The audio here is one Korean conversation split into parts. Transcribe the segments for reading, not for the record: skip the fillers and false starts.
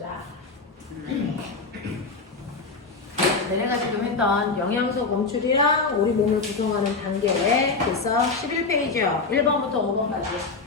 보자. 내가 지금 했던 영양소 검출이랑 우리 몸을 구성하는 단계 그래서 11페이지요. 1번부터 5번까지.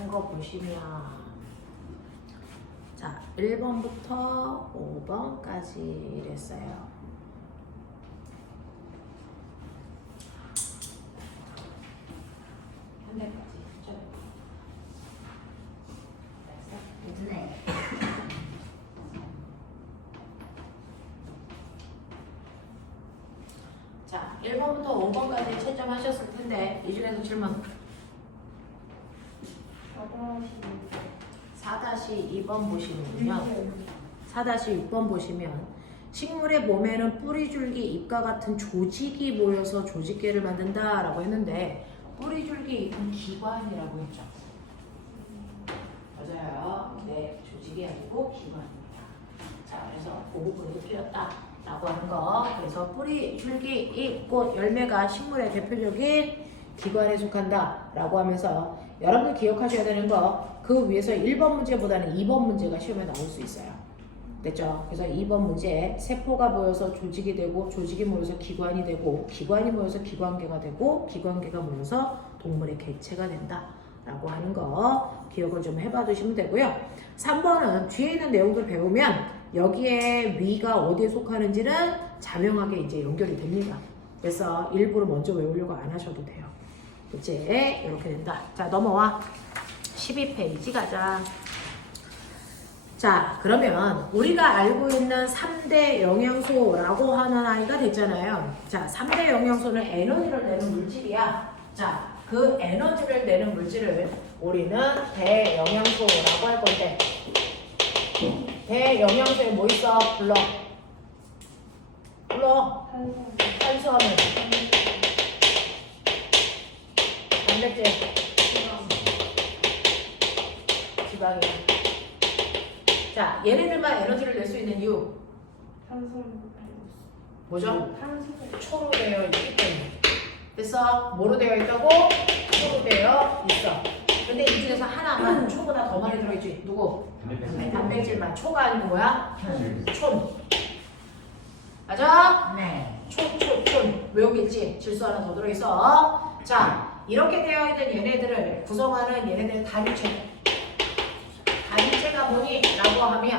한 거 보시면 자 1번부터 5번까지 이랬어요. 한 대까지 네. 자 1번부터 5번까지 채점하셨을 텐데 이 중에서 질문 4-2번 보시면요. 4-6번 보시면 식물의 몸에는 뿌리줄기, 잎과 같은 조직이 모여서 조직계를 만든다 라고 했는데 뿌리줄기, 잎은 기관이라고 했죠. 맞아요. 네, 조직이 아니고 기관입니다. 자, 그래서 그 부분이 틀렸다 라고 하는 거. 그래서 뿌리, 줄기, 잎, 꽃, 열매가 식물의 대표적인 기관에 속한다 라고 하면서 여러분들 기억하셔야 되는 거, 그 위에서 1번 문제보다는 2번 문제가 시험에 나올 수 있어요. 됐죠? 그래서 2번 문제, 세포가 모여서 조직이 되고, 조직이 모여서 기관이 되고, 기관이 모여서 기관계가 되고, 기관계가 모여서 동물의 개체가 된다 라고 하는 거 기억을 좀 해봐 두시면 되고요. 3번은 뒤에 있는 내용들 배우면 여기에 위가 어디에 속하는지는 자명하게 이제 연결이 됩니다. 그래서 일부러 먼저 외우려고 안 하셔도 돼요. 이제 이렇게 된다. 자, 넘어와. 12페이지 가자. 자, 그러면 우리가 알고 있는 3대 영양소라고 하는 아이가 됐잖아요. 자, 3대 영양소는 에너지를 내는 물질이야. 자, 그 에너지를 내는 물질을 우리는 대영양소라고 할 건데, 대영양소에 뭐 있어? 불러. 탄수화물, 단백질, 지방이. 자, 얘네들만 에너지를 낼 수 있는 이유 뭐죠? 초로 되어 있기 때문에. 됐어? 뭐로 되어 있다고? 초로 되어 있어. 근데 이 중에서 하나만 초보다 더 많이 들어있지. 누구? 단백질만. 초가 아니고 뭐야? 촌. 맞아? 네. 촌. 외우겠지? 질소 하나 더 들어있어. 자, 이렇게 되어 있는 얘네들을 구성하는 얘네들 단위체. 단위체가 뭐니? 라고 하면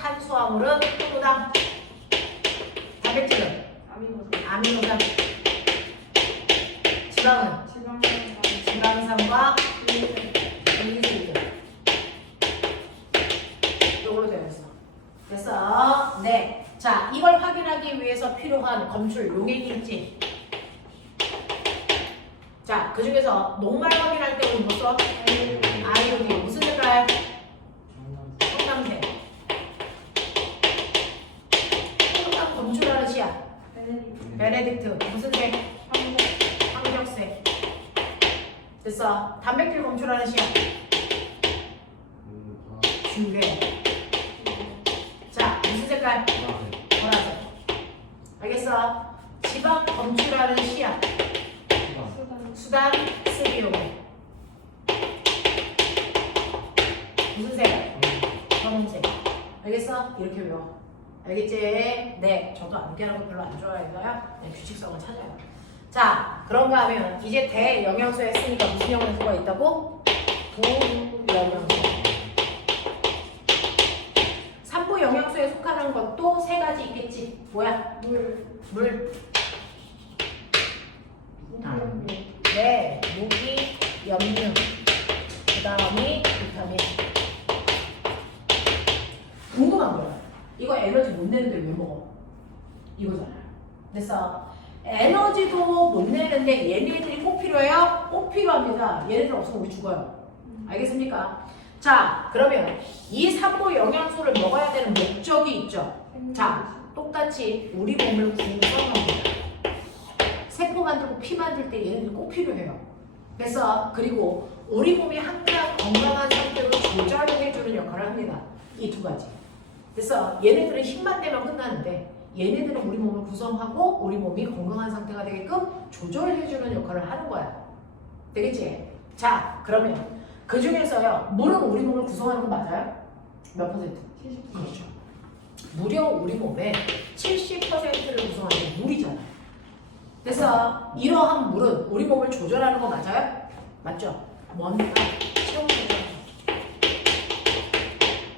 탄수화물은 포도당, 단백질은 아미노산, 지방은 지방산과 글리세리드. 이걸로 되어 있어. 됐어? 네. 자, 이걸 확인하기 위해서 필요한 검출 용액이 있지. 자, 그 중에서 녹말 확인할 때 우리 뭐 써? 아이오딘. 무슨 색깔? 청담색. 청담 검출하는 시야. 베네딕트. 무슨 색? 황적색. 됐어. 단백질 검출하는 시야. 균괴. 자, 무슨 색깔? 보라색. 알겠어? 지방 검출하는 시야. 수단, 스비오게. 무슨 색? 검은색. 알겠어? 이렇게 외워. 알겠지? 네. 저도 암기하는 거 별로 안 좋아해서요. 네, 규칙성을 찾아요. 자, 그런가 하면 이제 대영양소 했으니까 무슨 영양소가 있다고? 부영양소. 3부 영양소에 속하는 것도 세 가지 있겠지. 뭐야? 물. 네, 무기, 염류. 그 다음이 비타민. 궁금한 거야. 이거 에너지 못 내는데 왜 먹어? 이거잖아요. 됐어? 에너지도 못 내는데 얘네들이 꼭 필요해요? 꼭 필요합니다. 얘네들 없으면 우리 죽어요. 알겠습니까? 자, 그러면 이 3부 영양소를 먹어야 되는 목적이 있죠. 자, 똑같이 우리 몸을 구성합니다. 세포 만들고 피 만들 때 얘네들이 꼭 필요해요. 그래서 그리고 우리 몸이 항상 건강한 상태로 조절해주는 역할을 합니다. 이 두 가지. 그래서 얘네들은 힘만 내면 끝나는데 얘네들은 우리 몸을 구성하고 우리 몸이 건강한 상태가 되게끔 조절해주는 역할을 하는 거야. 되겠지? 자, 그러면 그 중에서요, 물은 우리 몸을 구성하는 거 맞아요? 몇 퍼센트? 70%. 그렇죠. 무려 우리 몸의 70%를 구성하는 게 물이잖아요. 그래서 이러한 물은 우리 몸을 조절하는 거 맞아요? 맞죠? 뭔가 체온조절.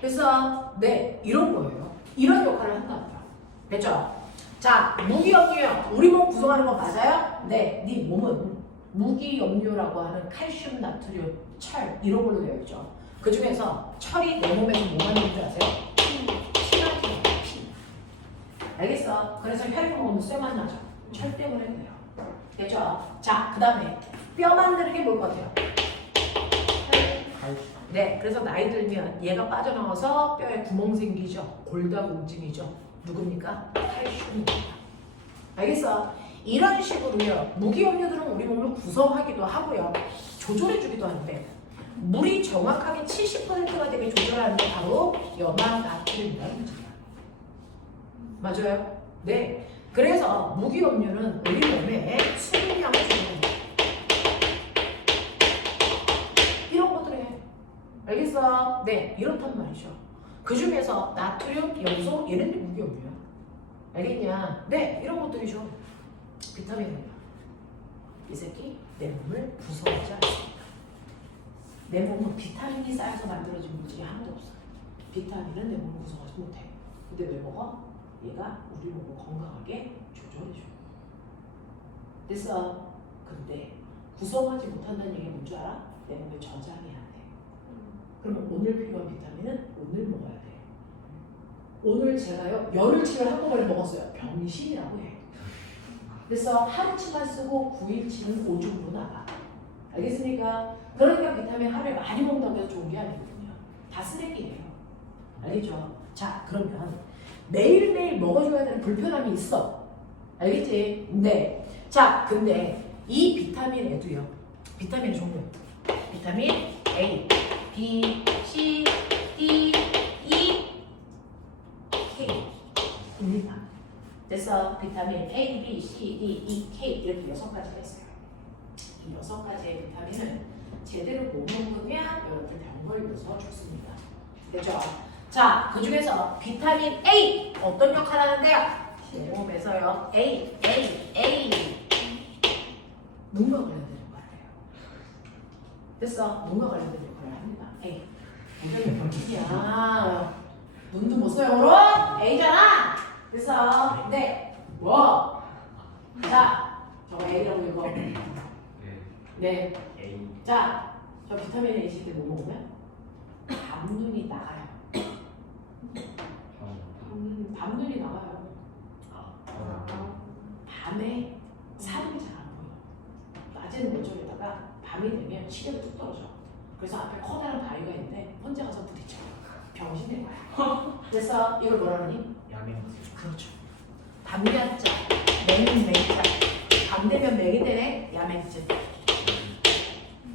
그래서 네 이런 거예요. 이런 역할을 한답니다. 됐죠? 자, 무기염료요. 우리 몸 구성하는 거 맞아요? 네, 네 몸은 무기염료라고 하는 칼슘, 나트륨, 철 이런 걸로 되어 있죠. 그 중에서 철이 내 몸에서 뭐가 있는 줄 아세요? 피가 돼요. 피. 알겠어? 그래서 혈액 먹으면 쇠만 나죠. 철 때문에 그래요. 됐죠? 자, 그 다음에 뼈 만드는 게 뭘 같아요? 네, 그래서 나이 들면 얘가 빠져나와서 뼈에 구멍 생기죠. 골다공증이죠. 누굽니까? 칼슘입니다. 알겠어? 이런 식으로요. 무기염료들은 우리 몸을 구성하기도 하고요. 조절해주기도 하는데 물이 정확하게 70%가 되게 조절하는 게 바로 염화 나트륨이라는 거죠. 맞아요? 네. 그래서 무기염료는 우리 몸에 수분량을 조절합니다. 이런 것들을 해. 알겠어? 네, 이렇단 말이죠. 그 중에서 나트륨, 염소, 얘네들이 무기염료야. 알겠냐? 네, 이런 것들이죠. 비타민은 이 새끼 내 몸을 구성하지 않습니다. 내 몸은 비타민이 쌓여서 만들어진 물질이 하나도 없어. 비타민은 내 몸을 구성하지 못해. 근데 왜 먹어? 얘가 우리 몸을 건강하게 조절해줘. 됐어. 근데 구성하지 못한다는 얘기가 뭔 줄 알아? 내 몸에 저장해야 돼. 그러면 오늘 필요한 비타민은 오늘 먹어야 돼. 오늘 제가요 열흘치를 한꺼번에 먹었어요. 병신이라고 해. 그래서 하루치만 쓰고 9일치는 오줌으로 나가. 알겠습니까? 그러니까 비타민 하루에 많이 먹는다고 해서 좋은 게 아니거든요. 다 쓰레기예요. 알겠죠? 자, 그러면 매일매일 먹어줘야 되는 불편함이 있어. 알겠지? 네. 자, 근데 이 비타민에도요. 비타민 종류. 비타민 A, B, C, D, E, K입니다. 그래서 비타민 A, B, C, D, E, K 이렇게 6가지가 있어요. 이 6가지의 비타민을 제대로 못 먹으면 여러분들 병 걸려서 죽습니다. 됐죠? 자, 그 중에서 비타민 A 어떤 역할을 하는데요? 내 몸에서요. A. 눈과 관련된 역할을 해요. 됐어? 눈과 관련된 역할을 합니다. A. 굉장히 병기야. 눈도 못 써요, 여러분? A잖아. 그래서 네. 뭐? 자, 저거 A라고 읽어. 네. A. 자, 저 비타민 A 있을 때 뭐 먹으면 밤눈이 나가요. 밤눈이 나가요. 밤에 사람이 잘 안 보여. 낮에는 멀쩡하다가 밤이 되면 시력이 뚝 떨어져. 그래서 앞에 커다란 바위가 있는데 혼자 가서 부딪혀. 병신 된 거야. 그래서 이걸 뭐라 그러니? 야맹지. 그렇죠. 밤야자, 맹자. 밤 되면 맹이 되네. 야맹증.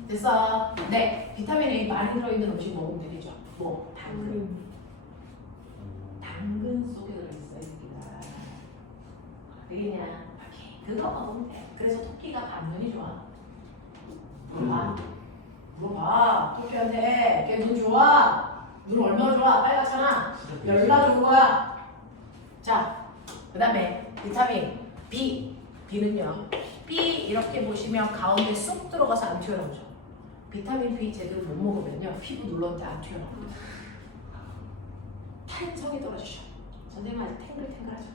그래서 네, 비타민 A 많이 들어있는 음식 먹으면 되겠죠. 뭐 당근. 당근 속에 들어있어 있습니다. 그냥 그거 먹으면 돼. 그래서 토끼가 밤눈이 좋아. 물어봐. 토끼한테 걔 눈 좋아? 눈 얼마나 좋아? 빨갛잖아. 열나는 거야. 자, 그 다음에 비타민 B. B는요. B 이렇게 보시면 가운데 쏙 들어가서 안 튀어나오죠. 비타민 B 제대로 못 먹으면요. 피부 눌렀는데 안 튀어나옵니다. 탄성이 떨어지죠. 선생님 아주 탱글탱글하죠.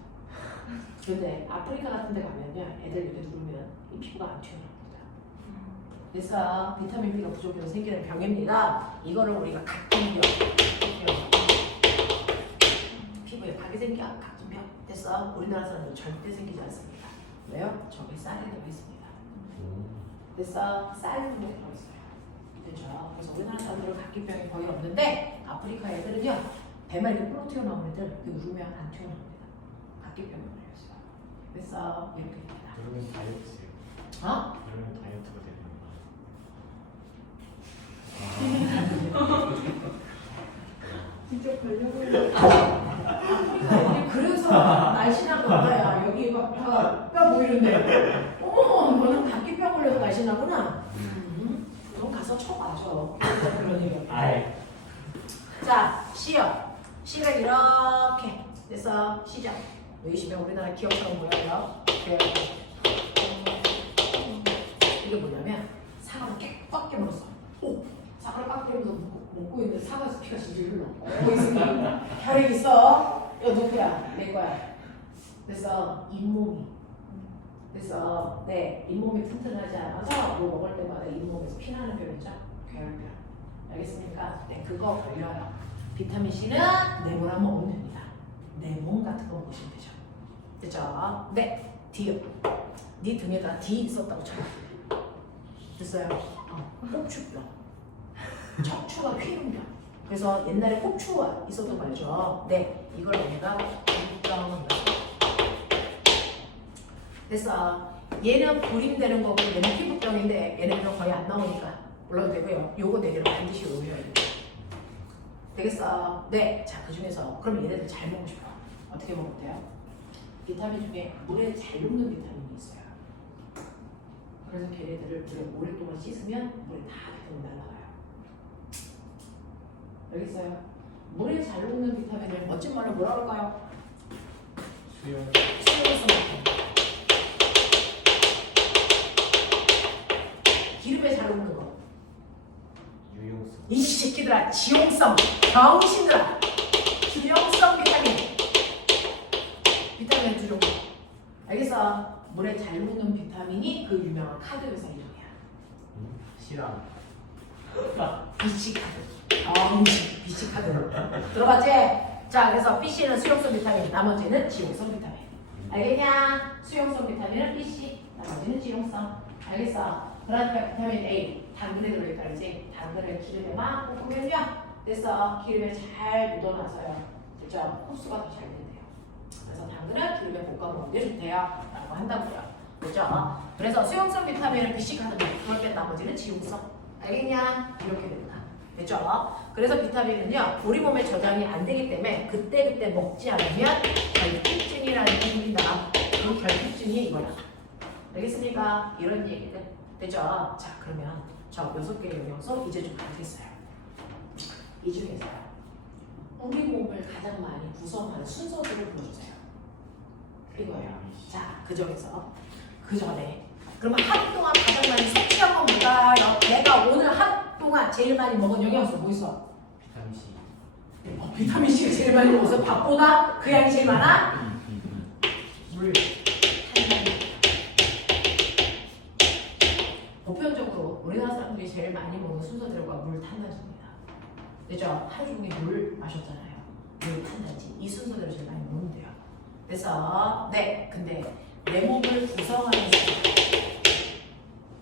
근데 아프리카 같은 데 가면요. 애들 이렇게 누르면 이 피부가 안 튀어나옵니다. 그래서 비타민 B가 부족해서 생기는 병입니다. 이거를 우리가 각종병, 피부에 박이 생겨 각종병 됐어. 우리나라 사람들 절대 생기지 않습니다. 왜요? 저기 쌀이 들어있습니다. 됐어. 쌀 분에 들어있어요. 됐죠? 그래서 우리나라 사람들은 각기병이 거의 없는데 아프리카 애들은요. 배만 이렇게 불어 튀어나오는 애들 이렇게 누르면 안 튀어나옵니다. 각기병에 걸려있어요. 그래서 이렇게 됩니다. 그러면 다이어트예요. 어? 그러면 다이어트가 되는 진짜 걸려고 그래서 날씬한 거야. 여기 뼈 보이는데. 어머, 너는 각기뼈 걸려서 날씬하구나. 그럼 가서 쳐 맞아. 그런 얘기. 아이. 자, C요. C를 이렇게 해서 시작. 보이시면 우리나라 기억처럼 보여요. 이게 뭐냐면 사과를 꽉 깨물었어. 오, 사과를 꽉 때리면서 먹고 있는데 사과에서 피가 질질 흘러. 뭐 있으면 혈액 있어. 이거 누구야? 내 거야. 그래서 잇몸이. 그래서 네 잇몸이 튼튼하지 않아서 뭐 먹을 때마다 잇몸에서 피나는 병이죠. 괴혈병. 알겠습니까? 네 그거 걸려요. 비타민 C는 네모랑 먹으면 됩니다. 네모 같은 거 먹으시면 되죠. 그죠? 네 D요. 네 등에다 D 있었다고 쳐. 됐어요? 꼽추병. 척추가 휘는병. 그래서 옛날에 꼽추가 있었던 말이죠. 네, 이걸 내가 불병. 됐어. 얘는 불임되는 거고 얘는 피부병인데 얘네들은 거의 안 나오니까 물러도 되고요. 요거 네 개를 반드시 외워야 돼요. 되겠어? 네. 자, 그 중에서 그럼 얘네들 잘 먹고 싶어. 어떻게 먹으면 돼요? 비타민 중에 물에 잘 녹는 비타민이 있어요. 그래서 걔네들을 물에 오랫동안 씻으면 물에 다 비타민 날아가요. 알겠어요? 물에 잘 녹는 비타민을 멋진 말로 뭐라 그럴까요? 수혈. 수용성 비타민. 기름에 잘 녹는 거. 유용성. 이 새끼들아, 지용성, 병신들아, 지용성 비타민. 비타민 두 종류. 알겠어? 물에 잘 녹는 비타민이 그 유명한 카드 회사 이름이야. 실험. BC 카드. BC 카드. 들어봤지? 자, 그래서 BC는 수용성 비타민, 나머지는 지용성 비타민. 알겠냐? 수용성 비타민은 BC, 나머지는 지용성. 알겠어? 그러니까 비타민 A, 당근에 들어있다 그러지? 당근을 기름에만 볶으면요. 됐어. 기름에 잘 묻어놔서요. 그죠? 흡수가 더 잘 된대요. 그래서 당근을 기름에 볶아 먹는 게 좋대요. 라고 한다고요. 그죠? 그래서 수용성 비타민은 BC 카드만, 그럴 땐 나머지는 지용성. 알겠냐? 이렇게 된다. 됐죠? 그래서 비타민은요, 우리 몸에 저장이 안 되기 때문에 그때그때 먹지 않으면 결핍증이라는 게 생긴다. 그 결핍증이 이거야. 알겠습니까? 이런 얘기들. 되죠? 자, 그러면 저 6개의 영양소 이제 좀 알겠어요. 이 중에서요. 우리 몸을 가장 많이 구성하는 순서들을 보여주세요. 이거예요. 자, 그 중에서 그 전에 그러면 하루 동안 가장 많이 섭취한 건 뭘까요? 내가 오늘 하루 동안 제일 많이 먹은 영양소 뭐 있어? 비타민 C. 비타민 C가 제일 많이 먹어서 밥보다 그 양이 제일 많아? 물, 탄산. 보편적으로 우리나라 사람들이 제일 많이 먹는 순서들과 물, 탄단지입니다. 그죠? 하루 종일 물 마셨잖아요. 물, 탄단지. 이 순서대로 제일 많이 먹으면 돼요. 그래서 네, 근데 내 몸을 구성하는 순서.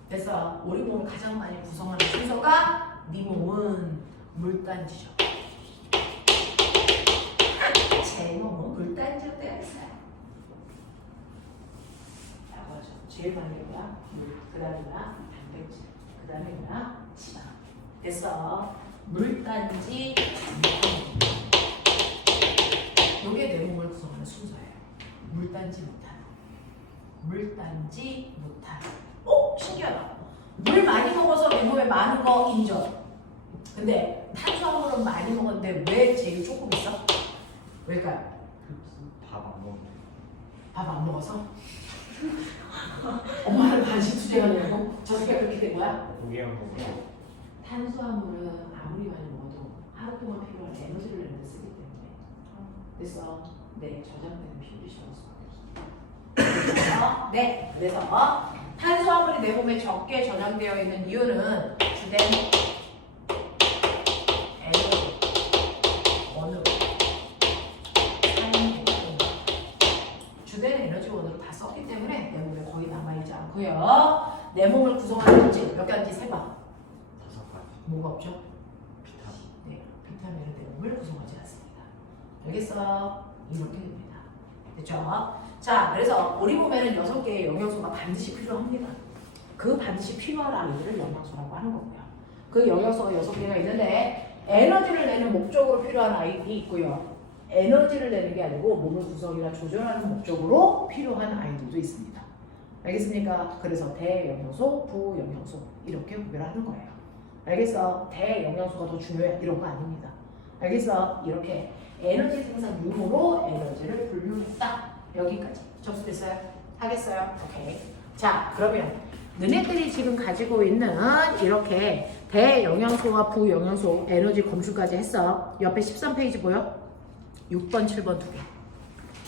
그래서 우리 몸을 가장 많이 구성하는 순서가 네 몸은 물단지죠. 제 몸은 물단지로 되어 있어요. 라고 하죠. 제일 많이 뭐야? 물. 그 다음에 뭐야? 단백질. 그 다음에 뭐야? 지방. 됐어. 물단지, 이게 내 몸을 구성하는 순서예요. 물단지, 무탄. 물단지, 무탄. 신기하다. 물 많이 먹어서 내 몸에 많은 거 인정. 근데 탄수화물은 많이 먹었는데 왜 제일 조금 있어? 왜일까요? 밥 안 먹는데. 밥 안 먹어서? 엄마는 간식 투쟁하려고? 저 새끼가 그렇게 된 거야? 고기만 먹고. 탄수화물은 아무리 많이 먹어도 하루 동안 필요한 에너지를 내는 데 쓰기 때문에 그래서 네, 저장되는 피로를 실어올 수가 있어요. 네, 그래서 탄수화물이 내 몸에 적게 저장되어 있는 이유는 주된 에너지 원으로 주된 에너지 원으로 다 썼기 때문에 내 몸에 거의 남아있지 않고요. 내 몸을 구성하는 물질 몇 가지 세봐. 5가지. 뭐가 없죠? 비타민. 네, 비타민은 내 몸을 구성하지 않습니다. 알겠어? 이렇게 됩니다. 됐죠? 자, 그래서 우리 몸에는 6개의 영양소가 반드시 필요합니다. 그 반드시 필요한 아이들을 영양소라고 하는 거고요. 그 영양소가 6개가 있는데 에너지를 내는 목적으로 필요한 아이들이 있고요. 에너지를 내는 게 아니고 몸을 구성이나 조절하는 목적으로 필요한 아이들도 있습니다. 알겠습니까? 그래서 대영양소, 부영양소 이렇게 구별하는 거예요. 알겠어? 대영양소가 더 중요해 이런 거 아닙니다. 알겠어? 이렇게 에너지 생산 유무로 에너지를 분류했다. 여기까지 접수됐어요? 하겠어요? 오케이. 자, 그러면 너네들이 지금 가지고 있는 이렇게 대영양소와 부영양소 에너지 검출까지 했어. 옆에 13페이지 보여? 6번, 7번 두 개.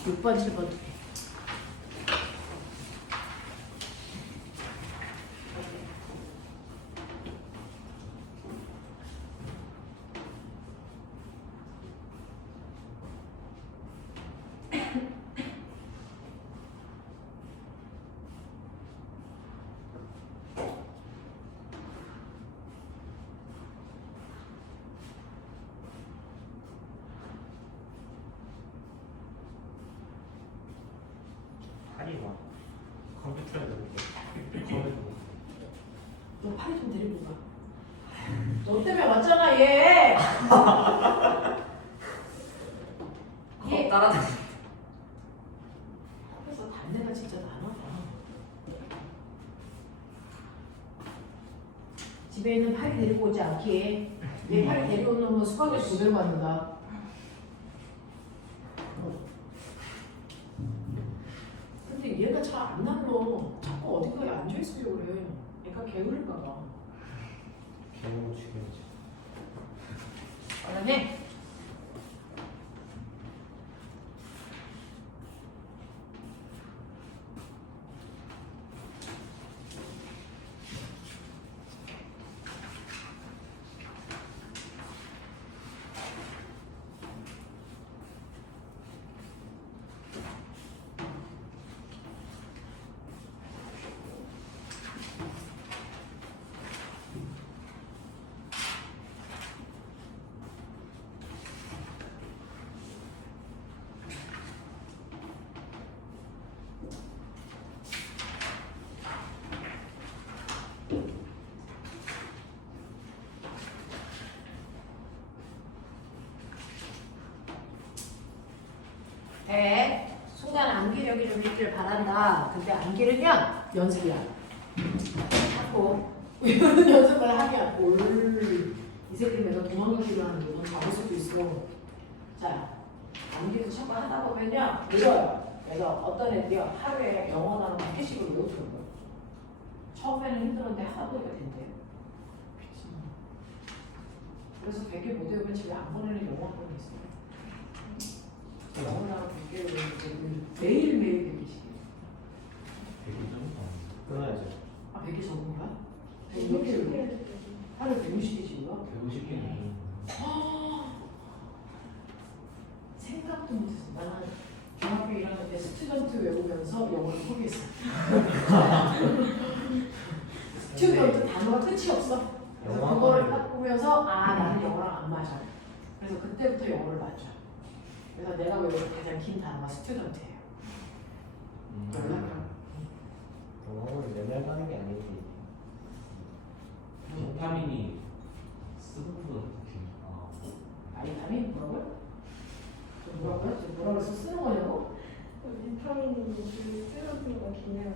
6번, 7번 두 개. 팔이 막 컴퓨터에 넣고 너 팔이 좀 데리고 가. 너 때문에 왔잖아, 얘. 얘 따라다니. 그래서 담내가 진짜 많아. 집에 있는 팔이 데리고 오지 않기에 얘 팔이 데리고 오면 수강료 2배로 받는다. 근데 얘가 잘 안 날로 자꾸 어딘가에 앉아있으려고 그래. 얘가 게으른가 봐. 개고 죽여야지. 그다음에 순간 암기력이 좀 있길 바란다. 근데 암기를면 연습이야. 하고 이런 연습을 하면 이 새끼 내가 도망가기로 하는데 넌 잡을 수도 있어. 자, 암기도 자꾸 하다 보면요 늘어요. 그래서 어떤 애들이요 하루에 영어 단어 100개씩을 외우더라고요. 처음에는 힘들었는데 하다 보니까 된대요. 그래서 100개 못 외우면 집에 안 보내는 영어 학원이 있어요. 영어 단어 100개를 매일매일 100개씩. 100개 좀 끊어야죠. 아 100개 적은 거야? 100몇 개를 외워? 하루에 160개씩 외워? 150개는 생각도 못했어. 나는 중학교 1학년 때 스튜던트 외우면서 영어를 포기했어. 스튜던트 단어가 끝이 없어. 그래서 그거를 딱 보면서 아 나는 영어랑 안 맞아. 그래서 그때부터 영어를 맞춰. 그래서 내가 외우는 가장 긴 단어가 스튜던트예요. 영어는 맨날 가는 게 아니지. 도파민이 쓰고보다 더 긴. 비타민 뭐라고요? 뭐라고요? 뭐라고 해서 쓰는 거냐고? 비타민이 스튜던트보다 기네요.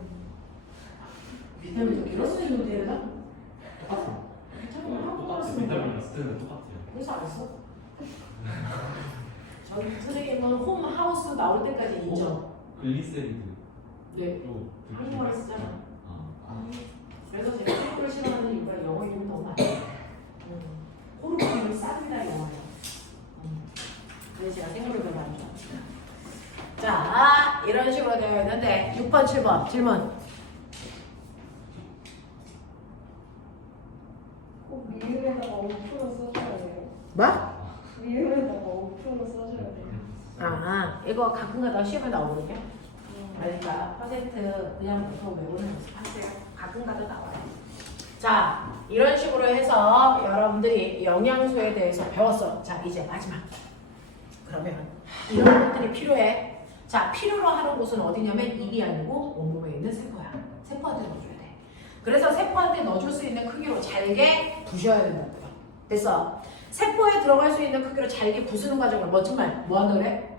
비타민 더 길어 쓰는 노래다? 똑같아. 비타민 한국어로 똑같아. 쓰는 거야. 비타민이랑 쓰는 거 똑같아요. 그래서 안 써. 저희 선생님은 홈 하우스 나올 때까지 인정. 글리세리드. 네. 또 한국어를 쓰잖아. 아. 그래서 제가 한국어를 싫어하는 이유가 영어 이름이 너무 많아요. 호르몬이 쌉니다 영어요. 그래서 제가 생각을 별로 안 좋아합니다. 자, 이런 식으로 되어 있는데 6번, 7번 질문. 꼭 미음에다가 5% 써줘야 돼요. 뭐? 미음에다가 5% 써줘야 돼요. 이거 가끔가다 시험에 나오거든요. 그러니까 퍼센트 그냥 보통 외우는 연습하세요. 가끔가다 나와요. 자, 이런 식으로 해서 여러분들이 영양소에 대해서 배웠어. 자, 이제 마지막. 그러면 이런 것들이 필요해. 자, 필요로 하는 곳은 어디냐면 입이 아니고 온몸에 있는 세포야. 세포한테 넣어줘야 돼. 그래서 세포한테 넣어줄 수 있는 크기로 잘게 부셔야 된다고요. 됐어. 세포에 들어갈 수 있는 크기로 잘게 부수는 과정을 정말 뭐 한다 그래?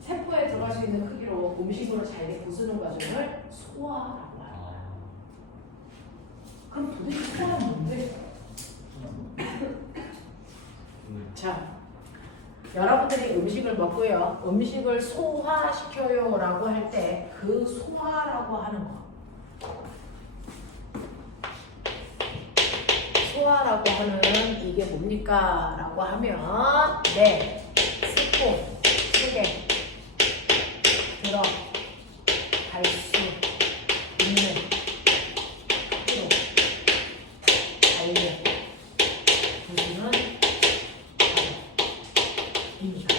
세포에 들어갈 수 있는 크기로 음식으로 잘게 부수는 과정을 소화라고 하는 거야. 그럼 도대체 소화는 뭔데? 자, 여러분들이 음식을 먹고요. 음식을 소화시켜요 라고 할 때 그 소화라고 하는 거 소화라고 하는 이게 뭡니까? 라고 하면 네, 스포, 시계, 들어, 갈 수 있는 크기로 달려 부수는 입니다.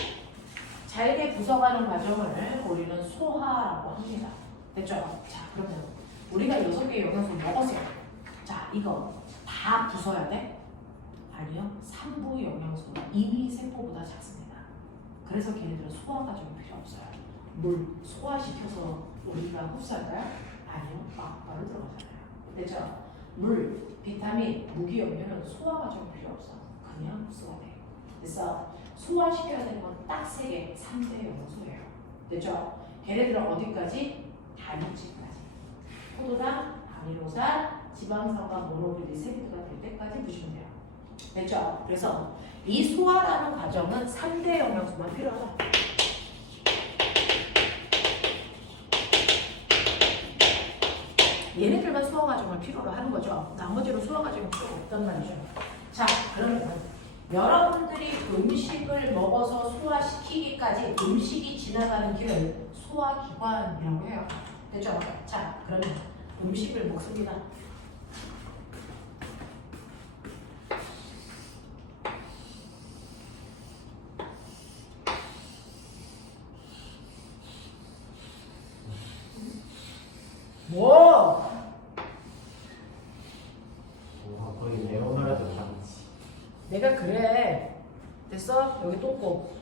잘게 부숴가는 과정을 우리는 소화라고 합니다. 됐죠? 자, 그러면 우리가 6개의 영양소 먹었어요. 자, 이거 다 부숴야 돼? 아니요. 3부 영양소는 이미 세포보다 작습니다. 그래서 걔네들은 소화 과정이 필요 없어요. 물 소화시켜서 우리가 흡수할까요? 아니요. 바로 들어가잖아요. 됐죠? 물, 비타민, 무기염료는 소화 과정이 필요 없어. 그냥 흡수가 돼. 그래서 소화시켜야 되는 건 딱 3개, 3대 영양소예요. 됐죠? 걔네들은 어디까지? 단육질까지. 포도당, 아미노산, 지방산과 모노글리세리드가 될 때까지 보시면 돼요. 됐죠? 그래서 이 소화라는 과정은 3대 영양소만 필요하다. 얘네들만 소화 과정을 필요로 하는 거죠. 나머지로 소화 과정이 필요가 없단 말이죠. 자, 그러면 여러분들이 음식을 먹어서 소화시키기까지 음식이 지나가는 길을 소화기관이라고 해요. 됐죠? 자, 그러면 음식을 먹습니다. 뭐? 와, 거의 레오나르도 다빈치. 내가 그래. 됐어? 여기 똥꼬.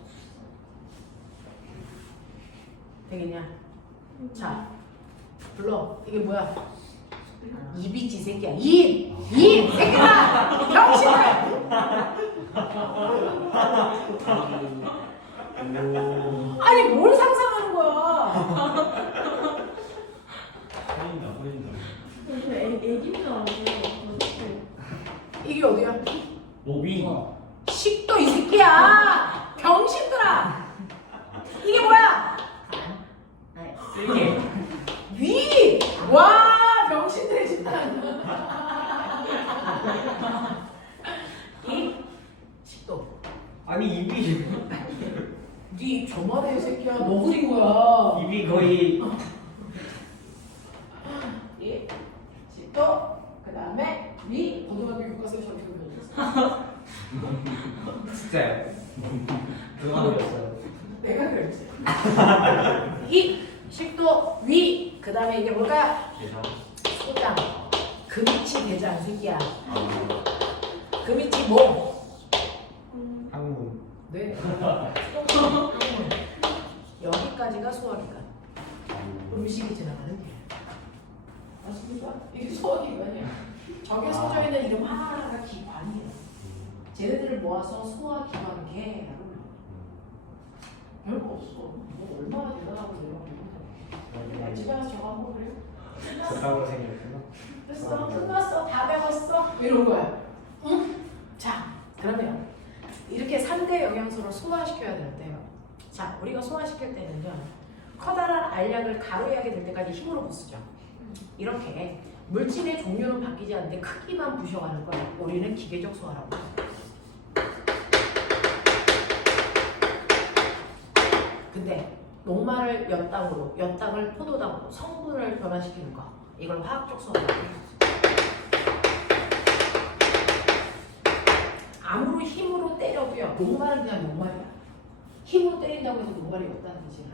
되겠냐? 자, 불러. 이게 뭐야? 입이지, 새끼야. 입! 입! 새끼야! 병신아! 아니, 뭘 상상하는 거야? 보인다. 애기면 어떡해. 이게 어디야? 오비. 식도 이 새끼야! 병신들아! 이게 뭐야? 세게. 위! 와! 병신들의 집단! 이 식도. 아니 입이 네 저만해, 이 새끼야. 너 그린 거야. 입이 거의 이 식도. 그 다음에 위. 고등학교 교과서에 저렇게 그려졌어. 진짜요. 그거였어요. 내가 그랬지. 이 식도 위. 그 다음에 이게 뭘까요? 대장. 소장. 금이치 대장 새끼야. 아. 금이치 뭐? 항문. 네. 여기까지가 소화기관. 음식이 지나가는 길. 맞습니까? 이게 소화기관이야. 저게 써져 있는 이름 하나하나가 기관이에요. 쟤네들을 모아서 소화기관계라고 불러. 별거 없어. 뭐 얼마나 대단하고 내가 집에 가서 저거 한번 그래요? 끝났어. 좋다고 생각했구나. 됐어. 끝났어. 다 배웠어. 이런 거야. 응? 자, 그러면 이렇게 3대 영양소를 소화시켜야 되는데요. 자, 우리가 소화시킬 때는요. 커다란 알약을 가루하게 될 때까지 힘으로 부수죠. 이렇게 물질의 종류는 바뀌지 않는데 크기만 부셔가는 걸 우리는 기계적 소화라고 해요. 근데 녹말을 엿당으로, 엿당을 포도당으로 성분을 변화시키는 거, 이걸 화학적 소화라고 해요. 아무리 힘으로 때려도요, 녹말은 그냥 녹말이야. 힘으로 때린다고 해서 녹말이 없다는 뜻이야.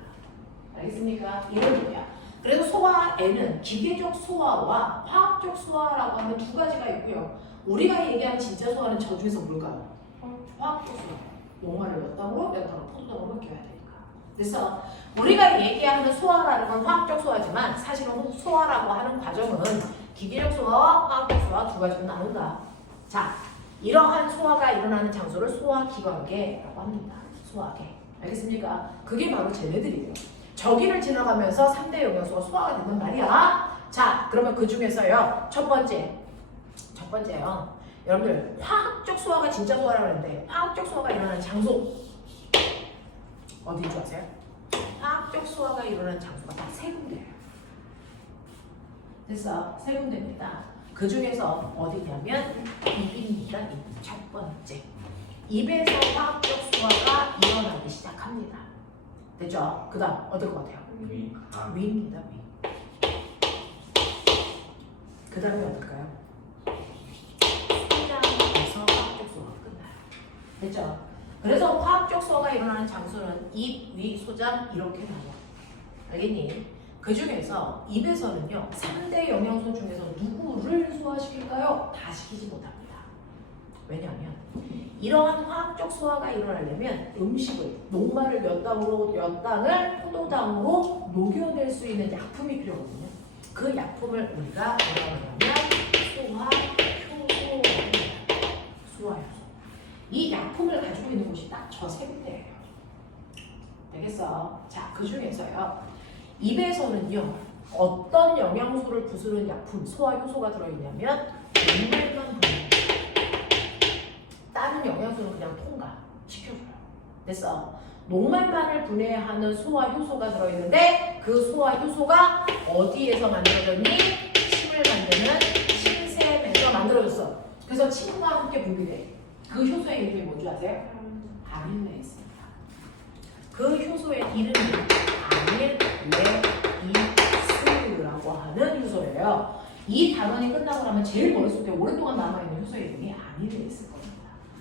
알겠습니까? 이런 의미야. 그래서 소화에는 기계적 소화와 화학적 소화라고 하는 두 가지가 있고요. 우리가 얘기하는 진짜 소화는 저 중에서 뭘까요? 화학적 소화. 녹말을 엿당으로, 엿당으로 포도당으로 바뀌어야 되니까. 그래서 우리가 얘기하는 소화라는 건 화학적 소화지만 사실은 소화라고 하는 과정은 기계적 소화와 화학적 소화 두 가지로 나눈다. 자, 이러한 소화가 일어나는 장소를 소화기관계라고 합니다. 소화계. 알겠습니까? 그게 바로 쟤네들이에요. 저기를 지나가면서 3대 영양소가 소화가 된단 말이야. 자, 그러면 그 중에서요. 첫 번째요. 여러분들 화학적 소화가 진짜 소화라고 하는데 화학적 소화가 일어나는 장소 어디인 줄 아세요? 화학적 소화가 일어나는 장소가 딱 3군데예요. 됐어? 3군데입니다. 그 중에서 어디냐면 입입니다. 입. 첫 번째. 입에서 화학적 소화가 일어나기 시작합니다. 됐죠? 그 다음 어떨 것 같아요? 위. 위입니다. 위. 그 다음에 어떨까요? 소장에서 화학적 소화가 끝나요. 됐죠? 그래서 화학적 소화가 일어나는 장소는 입, 위, 소장 이렇게 나와. 알겠니? 그 중에서 입에서는요 3대 영양소 중에서 누구를 소화시킬까요? 다 시키지 못합니다. 왜냐하면 이러한 화학적 소화가 일어나려면 음식을 녹말을 몇 당을 포도당으로 녹여낼 수 있는 약품이 필요하거든요. 그 약품을 우리가 뭐라고 하냐면 소화효소. 이 약품을 가지고 있는 곳이 딱 저 세 군데예요. 되겠어? 자, 그 중에서요. 입에서는요. 어떤 영양소를 부수는 약품, 소화효소가 들어있냐면 녹말만 들어있는 다른 영양소는 그냥 통과시켜줘요. 됐어? 녹말만을 분해하는 소화효소가 들어있는데 그 소화효소가 어디에서 만들어졌니? 침을 만드는 침샘에서 만들어졌어. 그래서 침과 함께 분비돼. 그 효소의 이름이 뭔지 아세요? 아밀레이스입니다. 그 효소의 이름이 아밀레이스라고 하는 효소예요. 이 단원이 끝나고 나면 제일 머릿속에 오랫동안 남아있는 효소의 이름이 아밀레이스 겁니다.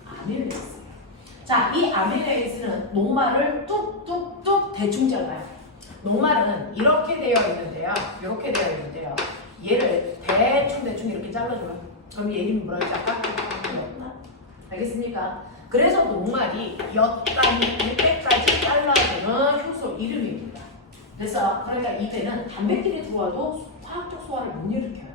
아밀레이스. 자, 이 아밀레이스는 녹말을 뚝뚝뚝 대충 잘라요. 녹말은 이렇게 되어 있는데요. 이렇게 되어 있는데요. 얘를 대충 이렇게 잘라줘요. 그럼 얘 이름이 뭐라 했지 아까? 알겠습니까? 그래서 녹말이 몇 단위 될 때까지 잘라주는 효소 이름입니다. 그래서 그러니까 이때는 단백질이 들어와도 화학적 소화를 못 일으켜요.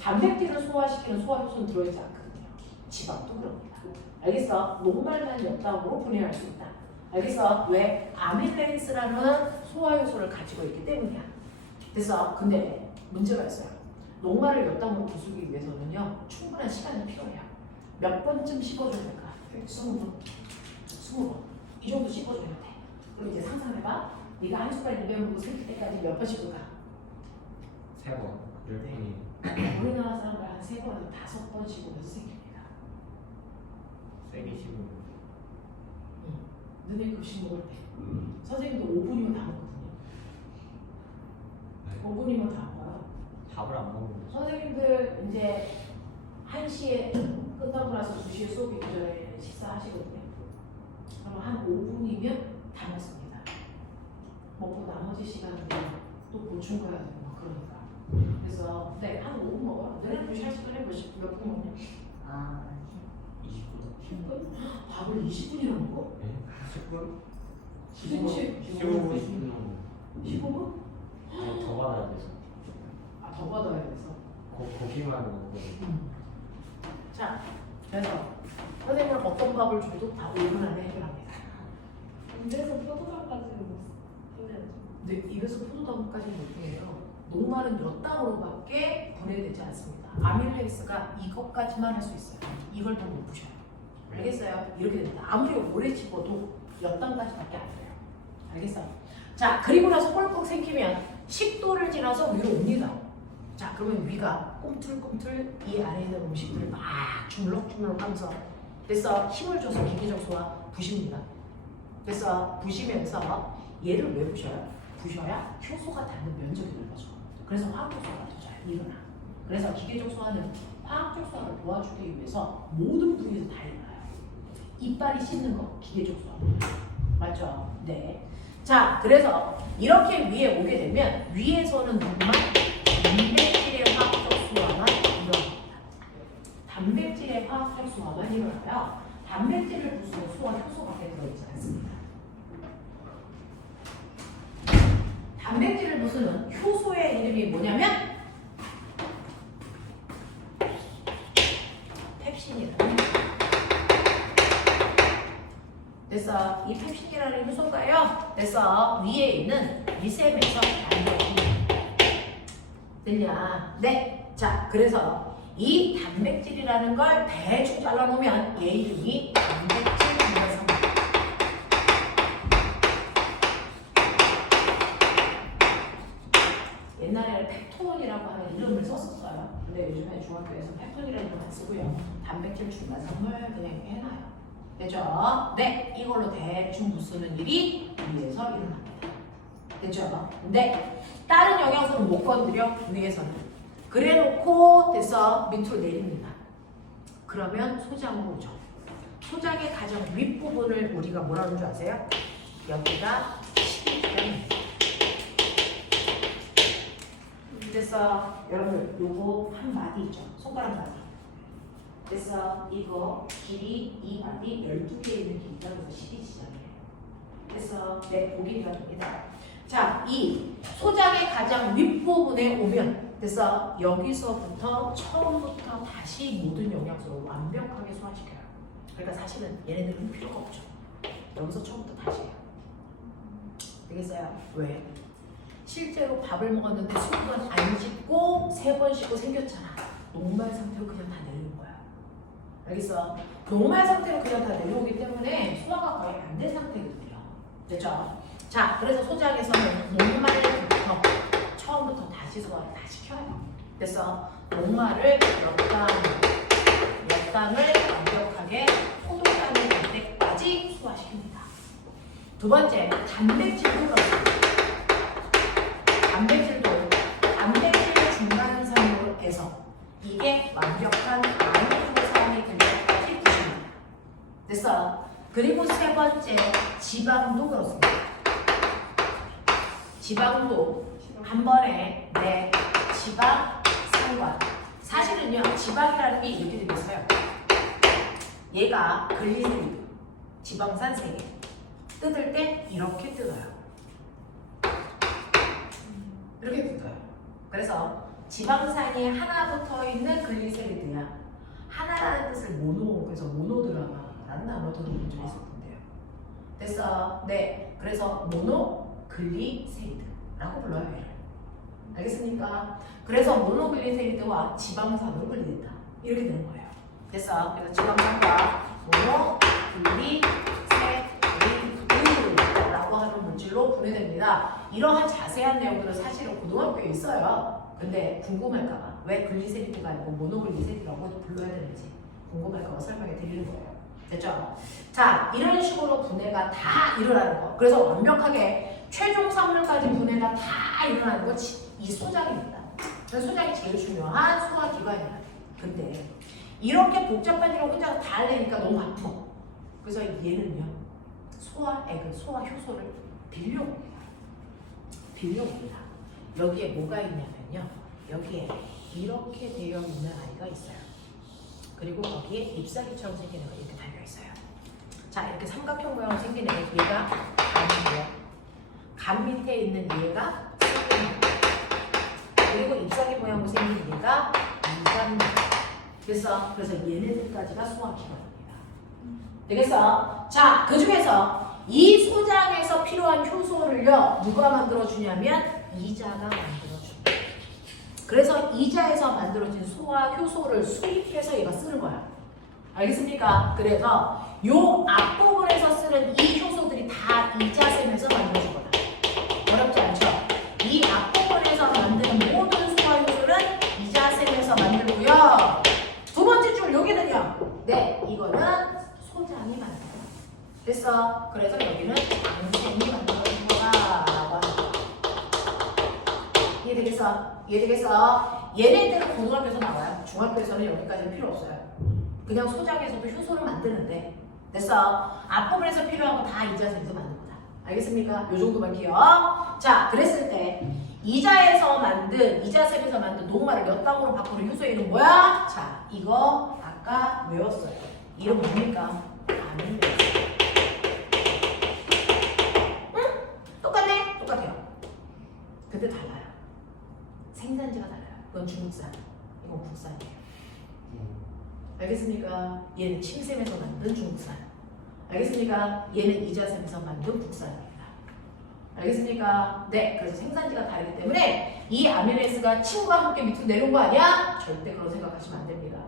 단백질을 소화시키는 소화효소는 들어있지 않거든요. 지방도 그럽니다. 알겠어? 녹말만 몇 단으로 분해할 수 있다. 알겠어? 왜? 아밀레이스라는 소화효소를 가지고 있기 때문이야. 그래서 근데 문제가 있어요. 녹말을 몇 단으로 부수기 위해서는요 충분한 시간이 필요해요. 몇 번쯤 씹어줘야 될까? 20번. 20번. 이 정도 씹어줘야 돼. 그럼 이제 상상해봐. 네가 한 숟갈 입에 물고 삼킬 때까지 몇 번 씹을까? 3번. 늘 우리나라 사람들 한 3번에서 5번 씹으면서 생깁니다. 세게 씹으면. 너네 급식 먹을 때. 선생님도 5분이면 다 먹거든요. 5분이면 다 먹어요. 밥을 안 먹는 거죠. 선생님들 이제 1시에 끝나고 나서 2시에 수업이 있기 전에 식사하시거든요. 그럼 한 5분이면 다 먹습니다. 먹고 나머지 시간은 또 보충 가야 되고 막 그러니까. 그래서 네, 한 5분 먹어요. 너네 2시 1시간에 몇 분 먹냐? 20분. 10분? 밥을 20분이나 먹어? 네? 10분? 도대체 15분. 15분? 더 받아야 돼서. 아, 더 받아야 돼서. 고기만 먹거든요. 자, 그래서 선생님은 어떤 밥을 줘도 다 5분 안에 해결합니다. 그래서 포도당까지 보내야죠. 근데 입에서 포도당까지는 못해요. 녹말은 몇 단으로밖에 분해되지 않습니다. 아밀레이스가 이것까지만 할 수 있어요. 이걸 더 못 부셔요. 알겠어요? 이렇게 됩니다. 아무리 오래 집어도 몇 단까지밖에 안 돼요. 알겠어요? 자, 그리고 나서 꼴깍 생기면 10도를 지나서 위로 옵니다. 자, 그러면 위가 꿈틀꿈틀 이 안에 있는 음식들을 막 주물럭주물럭 하면서 그래서 힘을 줘서 기계적 소화 부십니다. 그래서 부시면서 얘를 왜 부셔요? 부셔야 효소가 닿는 면적이 넓어져. 그래서 화학적 소화가 더 잘 일어나. 그래서 기계적 소화는 화학적 소화를 도와주기 위해서 모든 부위에서 다 일어나요. 이빨이 씹는 거 기계적 소화. 맞죠? 네. 자, 그래서 이렇게 위에 오게 되면 위에서는 녹말 단백질의 화학적 소화만 일어납니다. 단백질의 화학적 소화만 일어나요. 단백질을 부수는 소화 효소밖에 들어있지 않습니다. 단백질을 부수는 효소의 이름이 뭐냐면 펩신이라는 그래서 이 펩신이라는 효소가요. 그래서 위에 있는 미셈에서 만들어집니다. 됐냐? 네. 자, 그래서 이 단백질이라는 걸 대충 잘라놓으면 얘 이름이 단백질 분해성입니다. 옛날에 펩톤이라고 하는 이름을 썼었어요. 근데 요즘에 중학교에서 펩톤이라는 이름 안 쓰고요. 단백질 중간성물 그냥 이렇게 해놔요. 됐죠? 네, 이걸로 대충 부수는 일이 위에서 일어납니다. 됐죠? 근데 다른 영양소는 못 건드려, 위에서는. 그래놓고 됐어, 밑으로 내립니다. 그러면 소장으로 오죠. 소장의 가장 윗부분을 우리가 뭐라 그러는 줄 아세요? 여기가 12g입니다. 됐어. 여러분, 요거 한 마디 있죠? 손가락 마디. 그래서 이거 길이 이 마디 12개 있는 길이가 12지점이에요. 그래서 네, 보기가 됩니다. 자, 이 소장의 가장 윗부분에 오면 그래서 여기서부터 처음부터 다시 모든 영양소를 완벽하게 소화시켜요. 그러니까 사실은 얘네들은 필요가 없죠. 여기서 처음부터 다시 해요. 되겠어요? 왜? 실제로 밥을 먹었는데 수분 안 씻고 3번 씻고 생겼잖아. 녹말 상태로 그냥 다 내려온 거야. 알겠어? 녹말 상태로 그냥 다 내려오기 때문에 소화가 거의 안 된 상태거든요. 됐죠? 자, 그래서 소장에서는 녹말부터 처음부터 다시 소화를 다 시켜요. 그래서 녹말을 몇 단을 완벽하게 포도당이 될 때까지 소화시킵니다. 두 번째, 단백질도 그렇습니다. 단백질 중간성에서 이게 완벽한 아미노산이 될 때까지 부십니다. 됐어? 그리고 세 번째, 지방도 그렇습니다. 지방도 한 번에 내 지방 상관. 사실은요, 지방이라는 게 이렇게 되겠어요. 얘가 글리세리드, 지방산 3개. 뜯을 때 이렇게 뜯어요. 이렇게 뜯어요. 그래서 지방산이 하나 붙어 있는 글리세리드야. 하나라는 뜻을 모노, 그래서 모노드라마라는 단어 들어본 적 있을 텐데요. 됐어? 네. 그래서 모노글리세리드라고 불러요, 얘를. 알겠습니까? 그래서 모노글리세리드와 지방산으로 분리된다. 이렇게 되는 거예요. 됐어? 그래서 지방산과 모노글리세리드라고 하는 물질로 분해됩니다. 이러한 자세한 내용들은 사실은 고등학교에 있어요. 근데 궁금할까봐 왜 글리세리드가 아니고 모노글리세리드라고 불러야 되는지 궁금할까봐 설명해 드리는 거예요. 됐죠? 자, 이런 식으로 분해가 다 일어나는 거. 그래서 완벽하게 최종 산물까지 분해가 다 일어나는 거 이 소장입니다. 그래서 소장이 제일 중요한 소화기관이에요. 근데 이렇게 복잡한 일을 혼자 다 하려니까 너무 바빠. 그래서 얘는요, 소화 효소를 빌려옵니다. 여기에 뭐가 있냐면요, 여기에 이렇게 되어 있는 아이가 있어요. 그리고 거기에 잎사귀처럼 생긴 애가 이렇게 달려있어요. 자, 이렇게 삼각형 모양으로 생긴 얘가 간이고요. 간 밑에 있는 얘가 세균이에요. 그리고 잎사귀 모양으로 생긴 얘가 이간입니다. 그래서 얘네들까지가 소화기관입니다. 되겠어? 자, 그 중에서 이 소장에서 필요한 효소를요, 누가 만들어주냐면 이자가 만들어줍니다. 그래서 이자에서 만들어진 소화 효소를 수입해서 얘가 쓰는 거야. 알겠습니까? 그래서 요 앞부분에서 쓰는 이 효소들이 다 이자샘에서 만들어진 거다. 어렵지 않죠? 이 앞부분에서 만드는 모든 소화 효소는 이자샘에서 만들고요. 두 번째 줄 여기는요. 네, 이거는 소장이 만들어요. 됐어? 그래서 여기는 장샘이 만들어진 거다라고 하는 거야. 이해되겠어? 이해되겠어? 얘네들은 고등학교에서 나와요. 중학교에서는 여기까지는 필요 없어요. 그냥 소장에서도 효소를 만드는데, 됐어? 앞부분에서 필요한 거 다 이자샘에서 만든 거다. 알겠습니까? 요 정도만 기억. 자, 그랬을 때 이자샘에서 만든 녹말을 몇 당으로 바꾸는 효소 이름 뭐야? 자, 이거 아까 외웠어요. 이름 뭡니까? 아밀레이스. 응? 똑같네? 똑같아요. 근데 달라요. 생산지가 달라요. 이건 중국산, 이건 국산이에요. 알겠습니까? 얘는 침샘에서 만든 중국산. 알겠습니까? 얘는 이자샘에서 만든 국산입니다. 알겠습니까? 네, 그래서 생산지가 다르기 때문에 이 아밀레이스가 침과 함께 밑으로 내려온 거 아니야? 절대 그런 생각하시면 안 됩니다.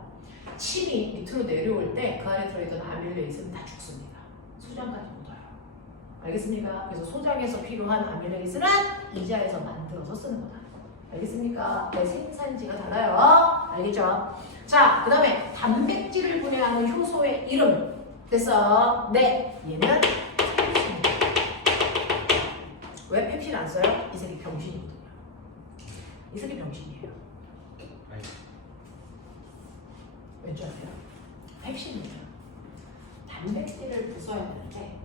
침이 밑으로 내려올 때 그 안에 들어있던 아밀레이스는 다 죽습니다. 소장까지 묻어요. 알겠습니까? 그래서 소장에서 필요한 아밀레이스는 이자에서 만들어서 쓰는 거다. 알겠습니까? 네, 생산지가 달라요. 알겠죠? 자, 그 다음에 단백질을 분해하는 효소의 이름. 됐어? 네, 얘는 펩신입니다. 왜 펩신 안 써요? 이 새끼 병신이거든요. 이 새끼 병신이에요. 왠지 아세요? 펩신은요, 단백질을 부숴야 되는데